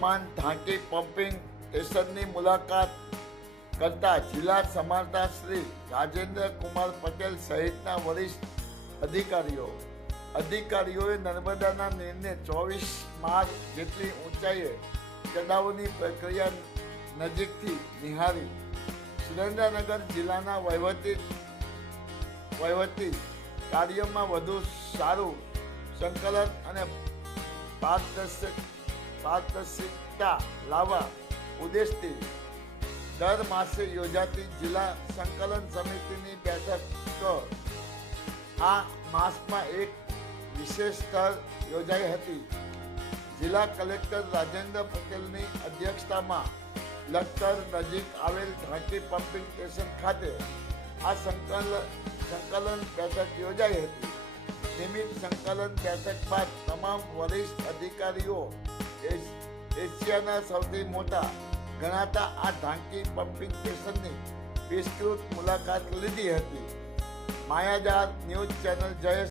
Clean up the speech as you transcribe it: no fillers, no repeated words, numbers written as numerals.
સમાન ઢાંકી પમ્પિંગ સ્ટેશનની મુલાકાત કરતા જિલ્લા સમારતા શ્રી રાજેન્દ્ર કુમાર પટેલ સહિતના વરિષ્ઠ અધિકારીઓએ નર્મદાના નીરને 24 માર્ચ જેટલી ઊંચાઈએ ચડાવવાની પ્રક્રિયા નજીકથી નિહાળી સુરેન્દ્રનગર જિલ્લાના વહીવટી કાર્યમાં વધુ સારું સંકલન અને પારદર્શિકતા લાવવા ઉદ્દેશથી દર માસે યોજાતી જિલ્લા સંકલન સમિતિની બેઠક આ માસમાં એક વિશેષ સ્તર યોજાઈ હતી. જિલ્લા કલેક્ટર રાજેન્દ્ર પટેલની અધ્યક્ષતામાં લખતર નજીક આવેલ ઢાંકી પમ્પિંગ સ્ટેશન ખાતે આ સંકલન બેઠક યોજાઈ હતી. નિયમિત સંકલન બેઠક બાદ તમામ વરિષ્ઠ અધિકારીઓ એશિયાના સૌથી મોટા ગણાતા આ ઢાંકી પમ્પિંગ સ્ટેશનની વિસ્તૃત મુલાકાત લીધી હતી. માયાજાર ન્યૂઝ ચેનલ જયેશ